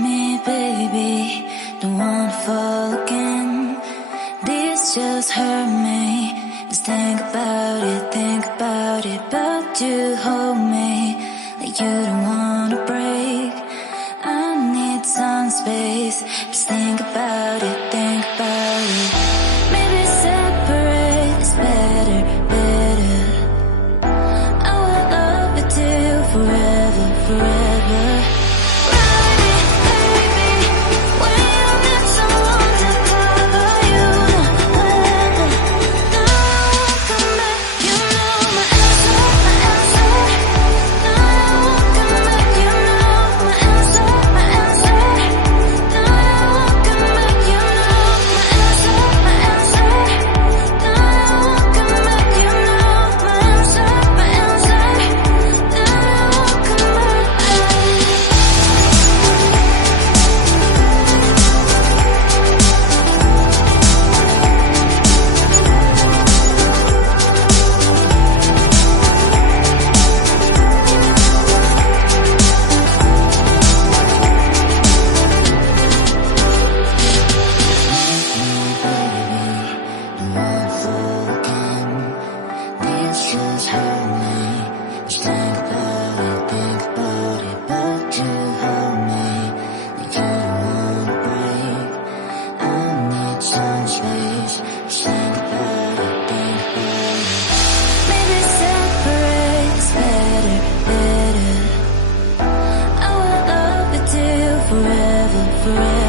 me, baby. Don't wanna fall again. This just hurt me. Just think about it, but you hold me like you don't wanna break. I need some space. Just think about it, Maybe separate is better, better. I will love you till forever, forever. Forever, forever.